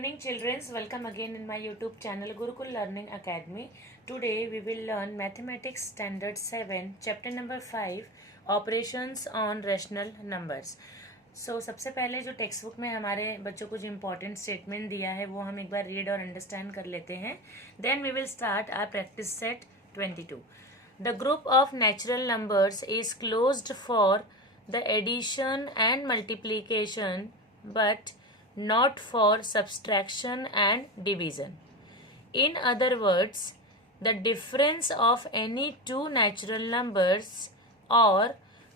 evening, children. Welcome again in my YouTube channel Gurukul Learning Academy. Today we will learn Mathematics Standard 7, Chapter number 5, Operations on Rational Numbers. सबसे पहले जो text book में हमारे बच्चों को जो important statement दिया है वो हम एक बार रीड और अंडरस्टैंड कर लेते हैं. Then we will start our practice set 22. The group of natural numbers is closed for the addition and multiplication but not for subtraction and division. In other words, the difference of any two natural numbers or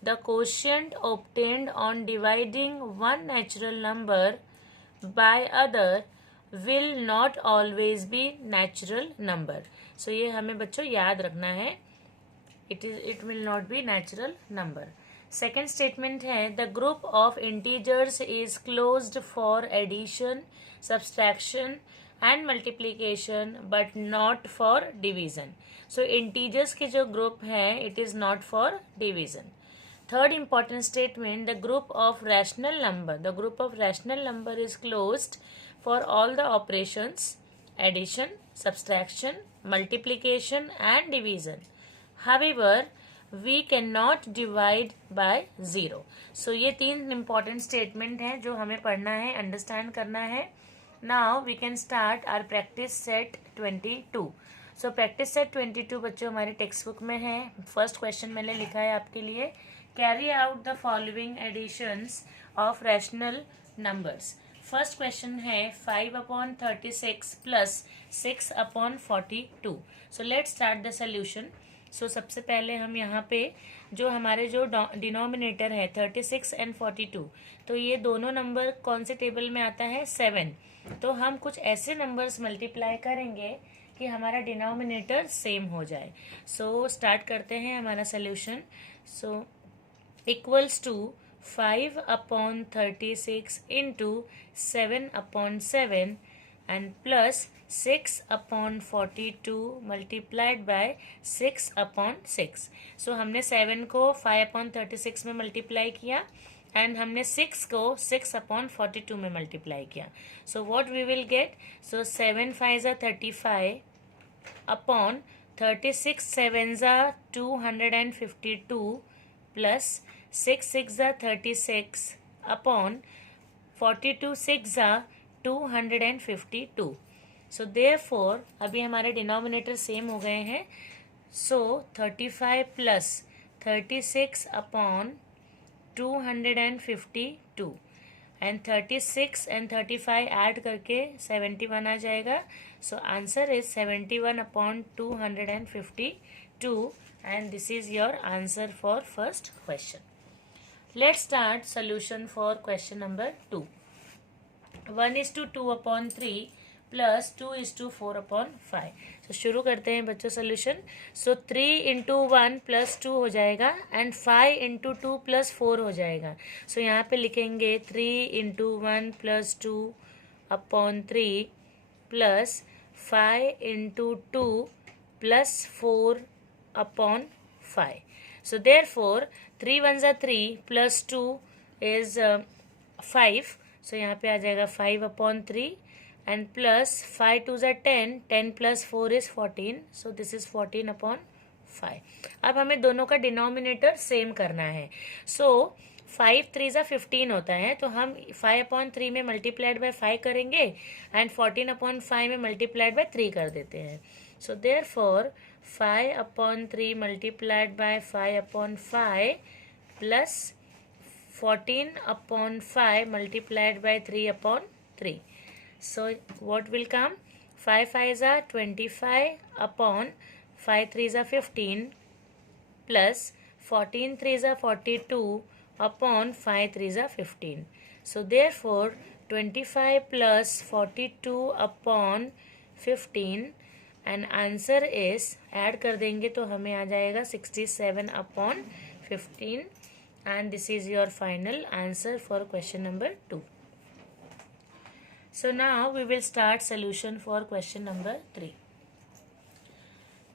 the quotient obtained on dividing one natural number by other will not always be natural number. So ये हमें बच्चों याद रखना है. It will not be natural number. Second statement है the group of integers is closed for addition subtraction and multiplication but not for division. So integers के जो group है it is not for division. Third important statement the group of rational number is closed for all the operations addition subtraction multiplication and division. However we cannot divide by 0. So ये तीन important statement हैं जो हमें पढ़ना है, understand करना है. Now we can start our practice set 22. So practice set 22 बच्चों हमारे टेक्स्ट बुक में है. फर्स्ट क्वेश्चन मैंने लिखा है आपके लिए. Carry out the following additions of rational numbers. First question है 5/36 plus 6/42. So let's start the solution. सबसे पहले हम यहाँ पे जो हमारे जो डिनोमिनेटर है 36 एंड 42, तो ये दोनों नंबर कौन से टेबल में आता है 7. तो हम कुछ ऐसे नंबर्स मल्टीप्लाई करेंगे कि हमारा डिनोमिनेटर सेम हो जाए. स्टार्ट करते हैं हमारा solution. Equals to 5/36 into 7/7 and plus 6/42 multiplied by 6/6. हमने 7 को 5/36 में मल्टीप्लाई किया एंड हमने 6 को 6/42 में मल्टीप्लाई किया. What we will get. 7 5 35 upon 36 7 252 plus 6 6 36 upon 42 6 252. therefore अभी हमारे डिनोमिनेटर सेम हो गए हैं. 35 plus 36 upon 252 and 36 and 35 add करके 71 आ जाएगा. Answer is 71/252 and this is your answer for first question. Let's start solution for question number 2. 1:2/3 plus 2:4/5. शुरू करते हैं बच्चों सोल्यूशन. 3 × 1 + 2 हो जाएगा एंड 5 × 2 + 4 हो जाएगा. यहाँ पे लिखेंगे 3 × 1 + 2/3 प्लस 5 × 2 + 4/5. therefore 3 1 3 + 2 is 5. यहाँ पे आ जाएगा 5/3 and plus 5 2s are 10, 10 plus 4 is 14. this is 14/5. अब हमें दोनों का डिनोमिनेटर सेम करना है. 5 3s are 15 होता है, तो हम 5/3 में मल्टीप्लाइड बाय 5 करेंगे एंड 14/5 में मल्टीप्लाइड बाय 3 कर देते हैं. therefore 5/3 multiplied by 5/5 plus 14/5 multiplied by 3/3. What will come? 5 5s are 25 upon 5 3s are 15 plus 14 3s are 42 upon 5 3s are 15. therefore 25 plus 42 upon 15 and answer is add कर देंगे तो हमें आ जाएगा 67/15 and this is your final answer for question number 2. now we will start solution for question number 3.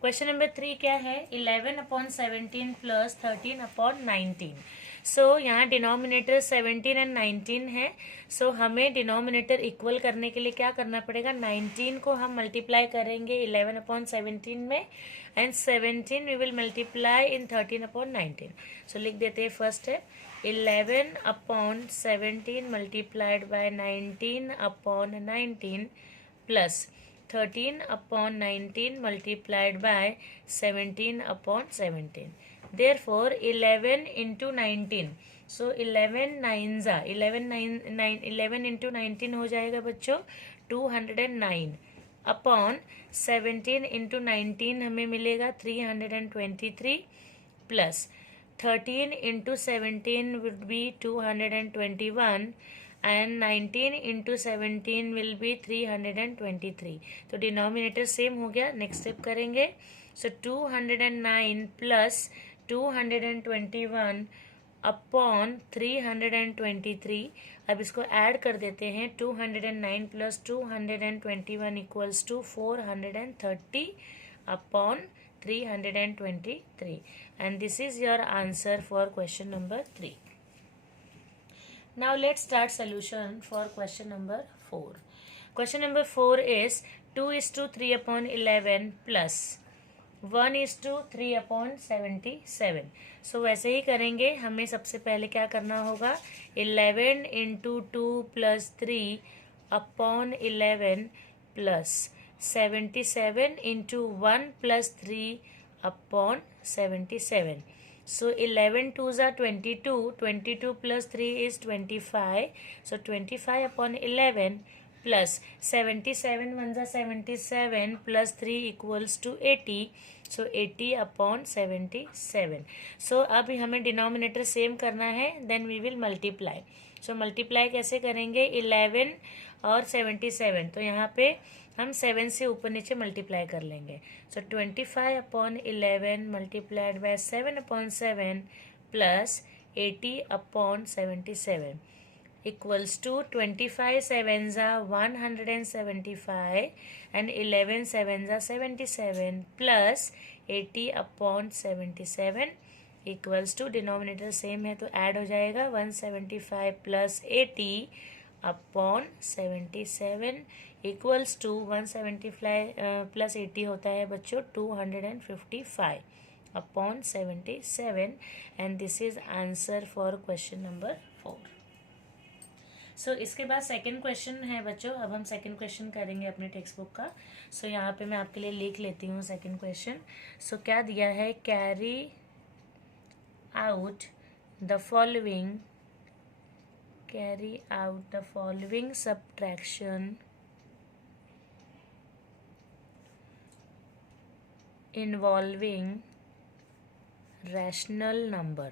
question number 3 क्या है 11/17 plus 13/19. सो यहाँ denominator 17 and 19 है. सो हमें डिनोमिनेटर इक्वल करने के लिए क्या करना पड़ेगा, 19 को हम मल्टीप्लाई करेंगे 11/17 में, and 17 we will multiply in 13/19. सो लिख देते हैं first step, 11/17 multiplied by 19/19 plus 13/19 multiplied by 17/17. Therefore 11 into 19. So 11 into 19 हो जाएगा बच्चों 209 अपॉन 17 into 19 हमें मिलेगा 323 plus 13 into 17 would be 221 and 19 into 17 will be 323. तो डिनोमिनेटर सेम हो गया. नेक्स्ट स्टेप करेंगे. So 209 plus 221 upon 323. अब इसको ऐड कर देते हैं. 209 plus 221 equals to 430 upon 323. And this is your answer for question number 3. Now let's start solution for question number 4. Question number 4 is 2:3/11 plus 1:3/77. So वैसे ही करेंगे. हमें सबसे पहले क्या करना होगा, 11 into 2 plus 3/11 plus 77 into 1 plus 3/77. So 11 twos are 22. 22 plus 3 is 25. So 25/11 plus 77 ones are 77 plus 3 equals to 80. So 80/77. So अब हमें डिनोमिनेटर सेम करना है. Then we will multiply. So multiply कैसे करेंगे, 11 और 77. तो यहाँ पे हम 7 से ऊपर नीचे मल्टीप्लाई कर लेंगे. So 25/11 multiplied by 7/7 plus 80/77 equals to 25 7s are 175 and 11 7s are 77 plus 80/77 equals to, denominator same है तो ऐड हो जाएगा 175 प्लस 80/77 इक्वल्स टू 175 प्लस 80 होता है बच्चों 255/77. And this is answer for question number 4. सो इसके बाद सेकंड क्वेश्चन है बच्चों. अब हम सेकंड क्वेश्चन करेंगे अपने टेक्स्ट बुक का. सो यहाँ पे मैं आपके लिए लिख लेती हूँ सेकंड क्वेश्चन. सो क्या दिया है, carry out the following subtraction involving rational number.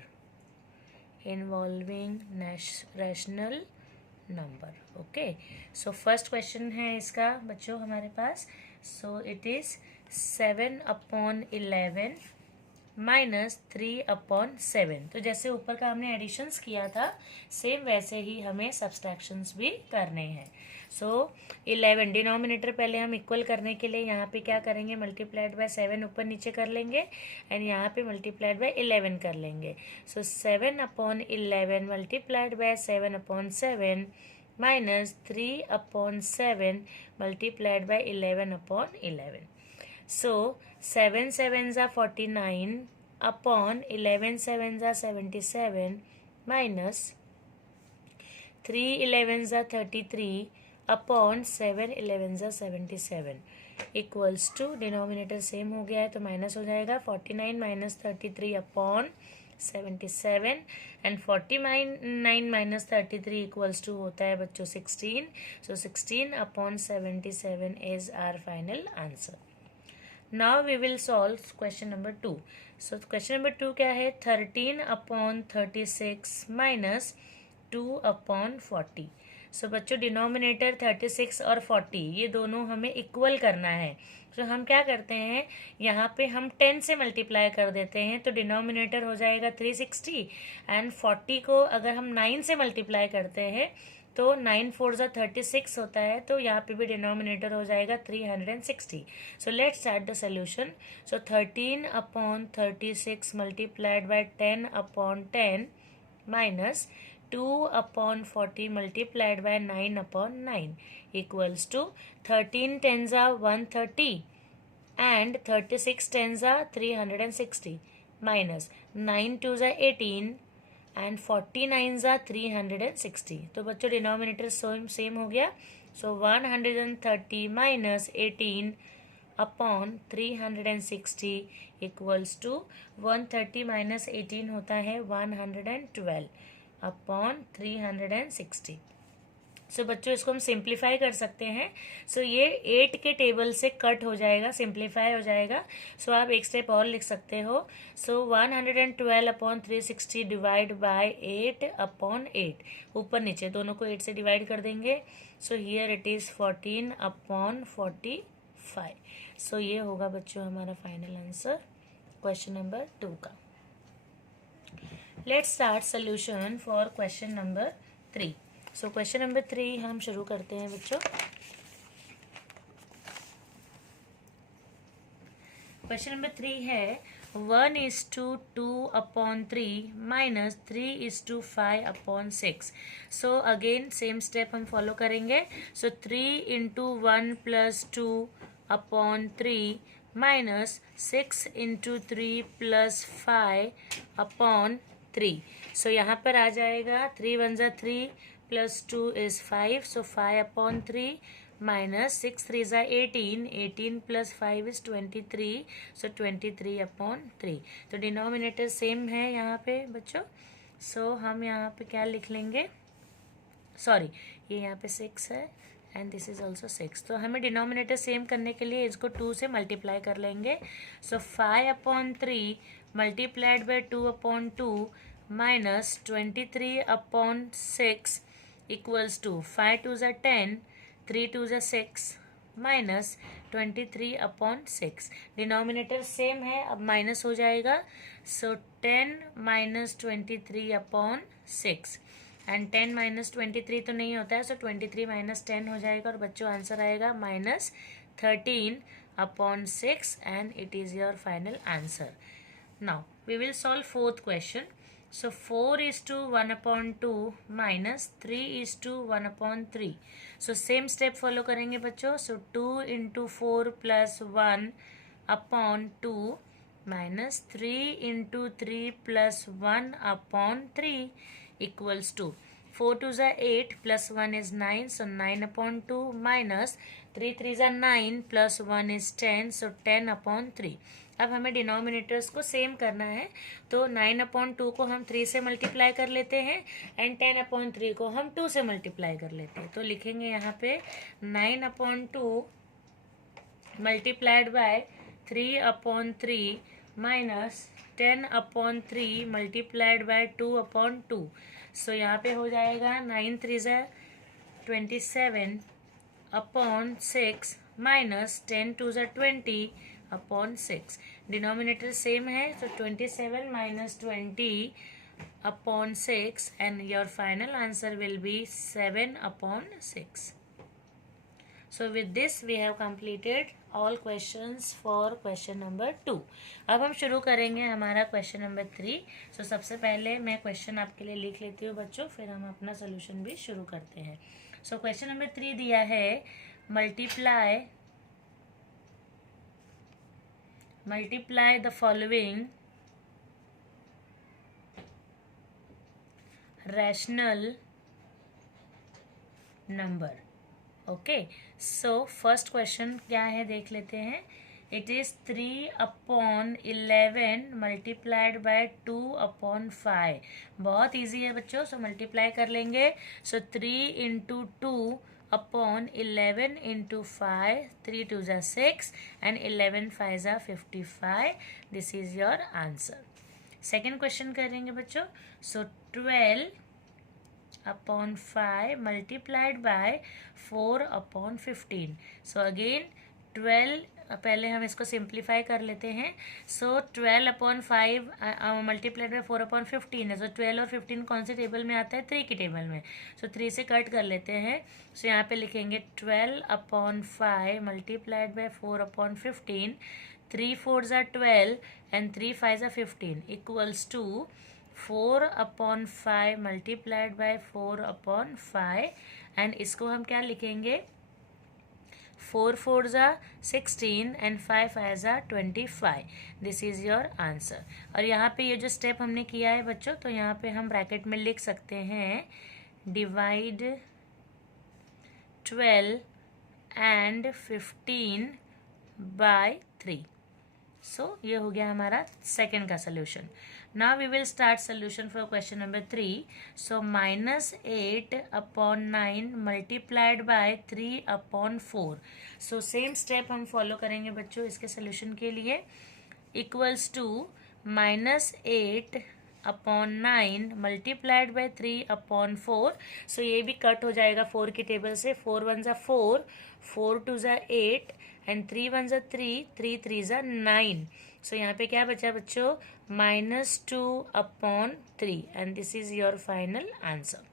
Okay, so first question है इसका बच्चों हमारे पास. so it is 7/11 minus 3/7. तो जैसे ऊपर का हमने एडिशंस किया था सेम वैसे ही हमें सब्सट्रैक्शंस भी करने हैं. सो 11 डिनोमिनेटर पहले हम इक्वल करने के लिए यहाँ पे क्या करेंगे, मल्टीप्लाइड बाय 7 ऊपर नीचे कर लेंगे एंड यहाँ पे मल्टीप्लाइड बाय 11 कर लेंगे. सो 7/11 multiplied by 7/7 minus 3/7 multiplied by 11/11. So 7 7s are 49 upon 11 7s are 77 minus 3 11s are 33 upon 7 11s are 77 equals to, denominator same हो गया है तो माइनस हो जाएगा 49 minus 33 upon 77 and 49 minus 33 equals to होता है बच्चों 16. So 16/77 is our final answer. Now we will solve question number 2. So question number 2 क्या है, 13/36 minus 2/40. So बच्चों डिनोमिनेटर 36 और 40 ये दोनों हमें इक्वल करना है. तो हम क्या करते हैं, यहाँ पे हम 10 से मल्टीप्लाई कर देते हैं तो डिनोमिनेटर हो जाएगा 360 एंड 40 को अगर हम 9 से मल्टीप्लाई करते हैं तो 9 4s are 36 होता है तो यहाँ पे भी डिनोमिनेटर हो जाएगा 360. So let's start the solution. So 13/36 multiplied by 10/10 minus 2 upon 40 multiplied by 9 upon 9 equals to 13 tens are 130 and 36 tens are 360 minus 9 twos are 18 and 49s are 360. तो बच्चों डिनोमिनेटर सेम हो गया. So 130 minus 18 upon 360 equals to 130 minus 18 होता है 112 upon 360. सो बच्चों इसको हम simplify कर सकते हैं. सो ये 8 के टेबल से कट हो जाएगा, सिंप्लीफाई हो जाएगा. सो आप एक स्टेप और लिख सकते हो. सो 112 अपॉन 360 डिवाइड बाय 8 अपॉन 8. ऊपर नीचे दोनों को 8 से डिवाइड कर देंगे. So here it is 14 upon 45. सो ये होगा बच्चों हमारा फाइनल आंसर क्वेश्चन नंबर 2 का. Let's start solution for question number 3. So question number 3 हम शुरू करते हैं बच्चों. क्वेश्चन नंबर 3 है 1:2 upon 3 minus 3:5 upon 6. So again same step हम फॉलो करेंगे. सो 3 into 1 plus 2 upon 3 minus 6 into 3 plus 5 upon 3. सो यहाँ पर आ जाएगा 3 1 जा 3 plus 2 is 5. So 5 upon 3 minus 6 3 is 18. 18 plus 5 is 23. So 23 upon 3. तो डिनोमिनेटर सेम है यहाँ पे बच्चों. सो हम यहाँ पे क्या लिख लेंगे, सॉरी ये यहाँ पे 6 है एंड दिस इज ऑल्सो 6. तो हमें डिनोमिनेटर सेम करने के लिए इसको 2 से मल्टीप्लाई कर लेंगे. So 5 upon 3 multiplied by 2 upon 2 minus 23 upon 6 equals to 5 2s are 10, 3 2s are 6 minus 23 upon 6. Denominator same है, अब माइनस हो जाएगा. So 10 minus 23 upon 6 and 10 minus 23 तो नहीं होता है. सो 23 माइनस 10 हो जाएगा और बच्चों आंसर आएगा minus 13 upon 6 and it is your final answer. Now we will solve fourth question. So 4:1 upon 2 minus 3:1 upon 3. So same step follow करेंगे बच्चों. So 2 into 4 plus 1 upon 2 minus 3 into 3 plus 1 upon 3 equals to 4 2s are 8 plus 1 is 9. So 9 upon 2 minus 3 3s are 9 plus 1 is 10. So 10 upon 3. अब हमें denominators को same करना है. तो 9 upon 2 को हम 3 से मल्टीप्लाई कर लेते हैं एंड 10 अपॉन 3 को हम 2 से मल्टीप्लाई कर लेते हैं. तो लिखेंगे यहाँ पे 9 upon 2 multiplied by 3 upon 3 minus 10 upon 3 multiplied by 2 upon 2. So यहाँ पे हो जाएगा 9 3s are 27 upon 6 minus 10 2s are 20 upon 6. Denominator same है. So 27 minus 20 upon 6 and your final answer will be 7 upon 6. So with this we have completed all questions for question number 2. अब हम शुरू करेंगे हमारा क्वेश्चन नंबर 3. सो सबसे पहले मैं question आपके लिए लिख लेती हूँ बच्चों, फिर हम अपना सोल्यूशन भी शुरू करते हैं. सो क्वेश्चन नंबर 3 दिया है multiply the following rational number. Okay, so first question क्या है देख लेते हैं. It is 3 upon 11 multiplied by 2 upon 5. बहुत इजी है बच्चों. सो मल्टीप्लाई कर लेंगे. सो 3 into 2 upon 11 into 5. 3 2s are 6 and 11 5s are 55. This is your answer. Second question करेंगे बच्चों. सो 12 upon 5 multiplied by 4 upon 15. So again 12 पहले हम इसको सिंप्लीफाई कर लेते हैं. सो 12 अपॉन 5 मल्टीप्लाइड बाय 4 अपॉन 15 है. सो 12 और 15 कौन से टेबल में आता है? 3 की टेबल में. सो 3 से कट कर लेते हैं. सो यहाँ पे लिखेंगे 12 upon 5 multiplied by 4 upon 15. 3 4s are 12 and 3 5s are 15 equals to 4/5 multiplied by 4/5 and इसको हम क्या लिखेंगे 4 4 ज़ा 16 एंड 5 5 ज़ा 25. This is your answer. और यहाँ पे ये जो स्टेप हमने किया है बच्चों तो यहाँ पे हम ब्रैकेट में लिख सकते हैं डिवाइड 12 एंड 15 बाय 3. सो ये हो गया हमारा सेकेंड का solution. Now we will start solution for question number 3. So -8/9 multiplied by 3/4. So same step हम फॉलो करेंगे बच्चों इसके सोल्यूशन के लिए. Equals to -8/9 multiplied by 3/4. So ये भी कट हो जाएगा 4 की टेबल से. 4 1 ज़ा 4, 4 2 ज़ा 8 एंड 3 1 ज़ा 3, 3 3 ज़ा 9. सो यहाँ पे क्या बचा बच्चों -2/3 and this is your final answer.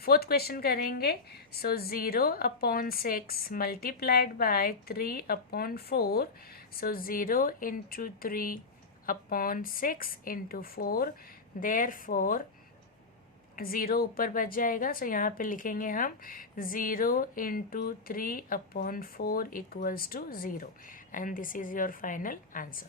Fourth question करेंगे. सो 0/6 multiplied by 3/4. So 0 into 3/6 into 4. Therefore 0 ऊपर बच जाएगा. सो यहाँ पे लिखेंगे हम 0 into 3/4 equals to 0 and this is your final answer.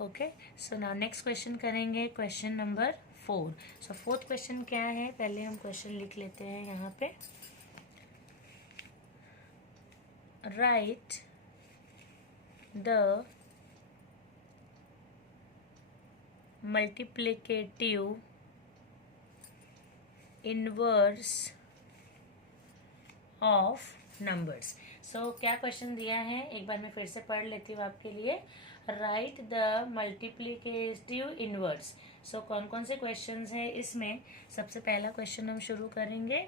Okay. So now next question करेंगे question number 4. So fourth question क्या है पहले हम क्वेश्चन लिख लेते हैं यहाँ पे. Right the multiplicative inverse of numbers. So क्या क्वेश्चन दिया है एक बार मैं फिर से पढ़ लेती हूँ आपके लिए. Right the multiplicative inverse. So कौन कौन से क्वेश्चंस हैं इसमें. सबसे पहला क्वेश्चन हम शुरू करेंगे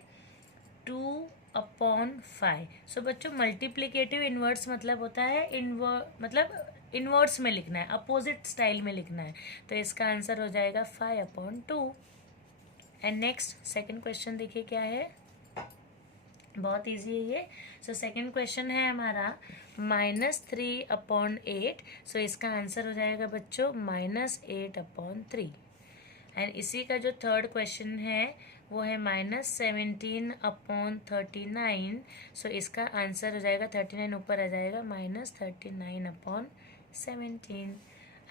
2/5. सो बच्चों मल्टीप्लिकेटिव इनवर्स मतलब होता है इनवर्स में लिखना है, अपोजिट स्टाइल में लिखना है. तो इसका आंसर हो जाएगा 5/2. एंड नेक्स्ट सेकंड क्वेश्चन देखिए क्या है. बहुत इजी है ये. सो सेकंड क्वेश्चन है हमारा -3/8. सो इसका आंसर हो जाएगा बच्चों -8/3. एंड इसी का जो थर्ड क्वेश्चन है वो है -17/39. सो इसका आंसर हो जाएगा 39 ऊपर आ जाएगा -39/17.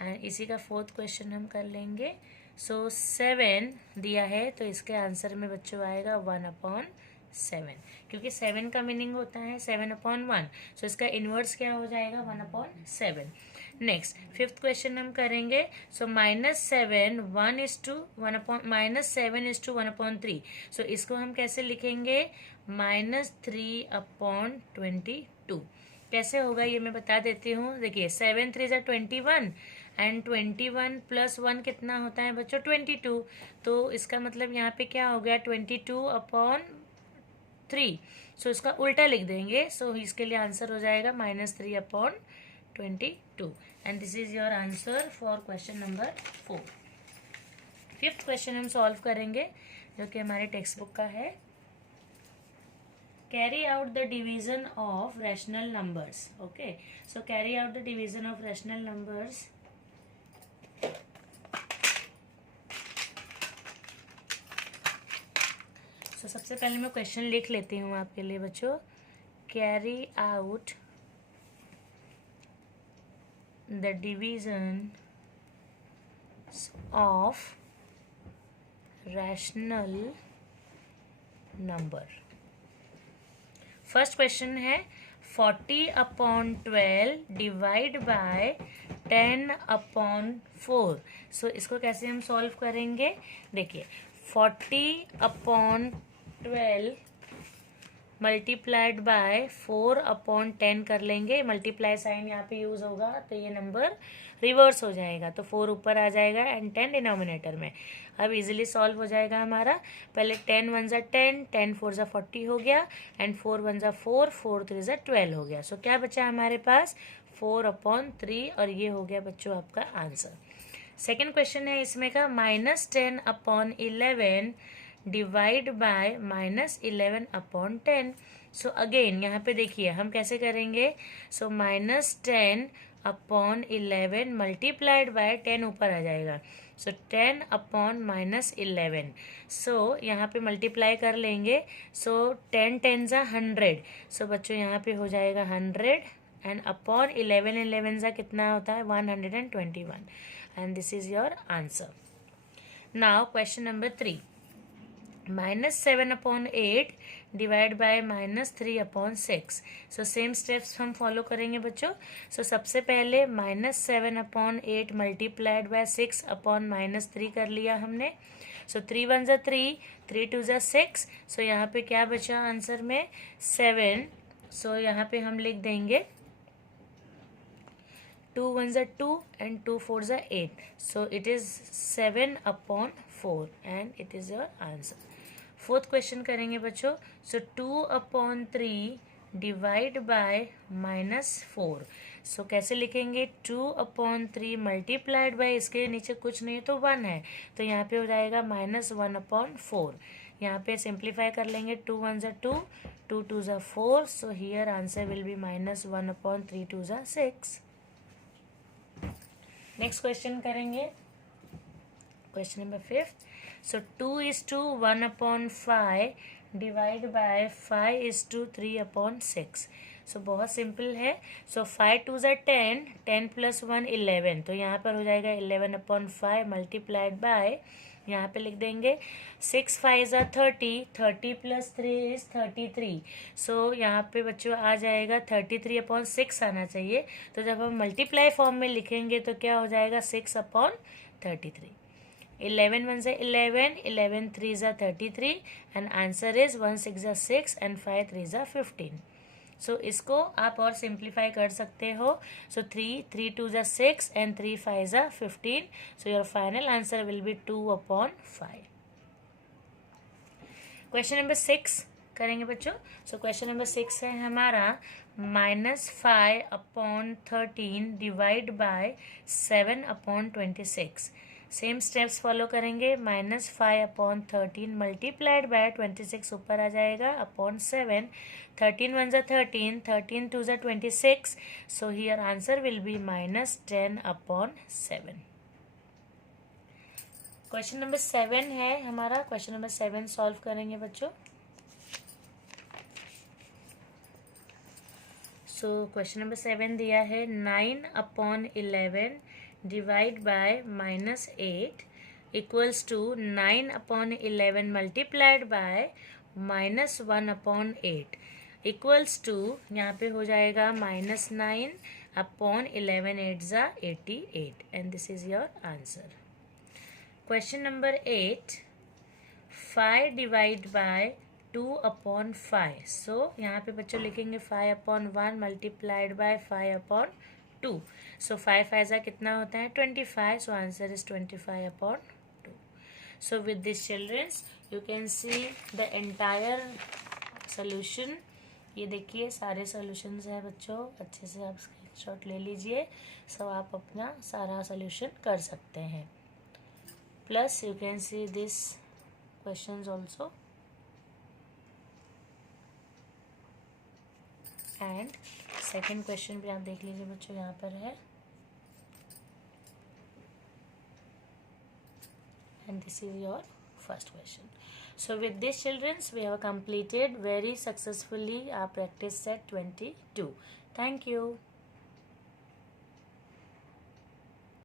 एंड इसी का फोर्थ क्वेश्चन हम कर लेंगे. सो 7 दिया है तो इसके आंसर में बच्चों आएगा 1/7 क्योंकि 7 का मीनिंग होता है 7/1. सो इसका इनवर्स क्या हो जाएगा 1/7. नेक्स्ट फिफ्थ क्वेश्चन हम करेंगे. सो -7 1:1/3. सो इसको हम कैसे लिखेंगे -3/22. कैसे होगा ये मैं बता देती हूँ. देखिए 7 3 ज़ा 21 एंड 21 + 1 कितना होता है बच्चों 22. तो इसका मतलब यहाँ पे क्या हो गया 22/3. सो इसका उल्टा लिख देंगे. सो इसके लिए आंसर हो जाएगा -3/22 and this is your answer for question number 4. Fifth question हम सॉल्व करेंगे जो कि हमारे टेक्स्ट बुक का है. Carry out the division of rational numbers. Okay. So carry out the division of rational numbers. So सबसे पहले मैं क्वेश्चन लिख लेती हूँ आपके लिए बच्चों. Carry out the division of rational number. First question है 40/12 डिवाइड बाय 10/4. सो इसको कैसे हम सॉल्व करेंगे. देखिए 40/12 मल्टीप्लाइड बाय 4/10 कर लेंगे. मल्टीप्लाई साइन यहाँ पे यूज होगा तो ये नंबर रिवर्स हो जाएगा तो 4 ऊपर आ जाएगा एंड 10 डिनोमिनेटर में. अब इजीली सॉल्व हो जाएगा हमारा. पहले 10 1 ज़ा 10, 10 4 ज़ा 40 हो गया एंड 4 1 ज़ा 4, 4 3 ज़ा 12 हो गया. सो क्या बचा हमारे पास 4/3 और ये हो गया बच्चों आपका आंसर. सेकेंड क्वेश्चन है इसमें का -10/11 डिवाइड बाय -11/10. सो अगेन यहाँ पे देखिए हम कैसे करेंगे. सो -10/11 मल्टीप्लाइड बाय 10 ऊपर आ जाएगा. So 10 upon minus 11. सो यहाँ पे मल्टीप्लाई कर लेंगे. सो 10 10 ज़ा 100. सो बच्चों यहाँ पे हो जाएगा 100 एंड अपॉन 11 11 ज़ा कितना होता है 121. And this is your answer. Now question number 3. -7 upon 8 divide by -3 upon 6. So same steps हम फॉलो करेंगे बच्चों. सो सबसे पहले -7 अपॉन 8 मल्टीप्लाइड बाय 6 अपॉन -3 कर लिया हमने. सो 3 1 ज़ा 3, 3 2 ज़ा 6. सो यहाँ पे क्या बचा आंसर में 7. सो यहाँ पे हम लिख देंगे 2 1 ज़ा 2 and 2 4 ज़ा 8. So it is 7 upon 4 and it is your answer. Fourth question करेंगे बच्चों. सो 2 अपॉन 3 डिवाइड बाय -4. सो कैसे लिखेंगे 2 अपॉन 3 मल्टीप्लाइड बाय इसके नीचे कुछ नहीं तो 1 है तो यहाँ पे हो जाएगा -1 अपॉन 4. यहाँ पे सिंप्लीफाई कर लेंगे 2 1 ज़ा 2, 2 2 ज़ा 4. So here answer will B -1 upon 3 2 ज़ा 6. नेक्स्ट क्वेश्चन करेंगे. Question number 5. सो 2:1 अपॉन 5 डिवाइड बाय 5:3 अपॉन 6. सो बहुत सिंपल है. सो 5 2 ज़ा 10, 10 प्लस 1 11. तो यहाँ पर हो जाएगा 11 अपॉन 5 मल्टीप्लाइड बाय यहाँ पे लिख देंगे 6 5 ज़ा 30, 30 प्लस 3 इज 33. सो यहाँ पे बच्चों आ जाएगा 33 अपॉन 6 आना चाहिए. तो जब हम मल्टीप्लाई फॉर्म में लिखेंगे तो क्या हो जाएगा 6 अपॉन 33. 11 1 ज़ा 11, 11 3 ज़ा 33 एंड आंसर इज 1 6 ज़ा 6 एंड 5 3 ज़ा 15. सो इसको आप और सिंप्लीफाई कर सकते हो. सो 3 3 2 ज़ा 6 एंड 3 5 ज़ा 15. So your final answer will B 2 upon 5. Question number 6 करेंगे बच्चों. सो क्वेश्चन नंबर 6 है हमारा -5 upon 13 divide by 7 upon 26. Same steps follow करेंगे. -5 अपॉन 13 मल्टीप्लाइड बाय 26 ऊपर आ जाएगा अपॉन 7. 13 1 ज़ा 13, 13 2 ज़ा 26. So here answer will B -10 upon 7. Question number 7 है हमारा. क्वेश्चन नंबर 7 सॉल्व करेंगे बच्चों. सो क्वेश्चन नंबर 7 दिया है 9 upon 11 divide by -8 equals to 9 upon 11 multiplied by -1 upon 8 equals to यहाँ पे हो जाएगा -9 अपॉन 11 8 ज़ा 88 and this is your answer. Question number 8. 5 divide by 2 upon 5. सो यहाँ पे बच्चों लिखेंगे 5 upon 1 multiplied by 5 upon 2. So 5 5 ज़ा कितना होता है 25. So answer is 25 upon 2. So with this childrens you can see the entire solution. ये देखिए सारे सॉल्यूशंस हैं बच्चों. अच्छे से आप स्क्रीनशॉट ले लीजिए. सो आप अपना सारा सॉल्यूशन कर सकते हैं. Plus you can see this questions also. And second question भी आप देख लीजिए बच्चों यहाँ पर है. And this is your first question. So with this children we have completed very successfully our practice set 22. Thank you.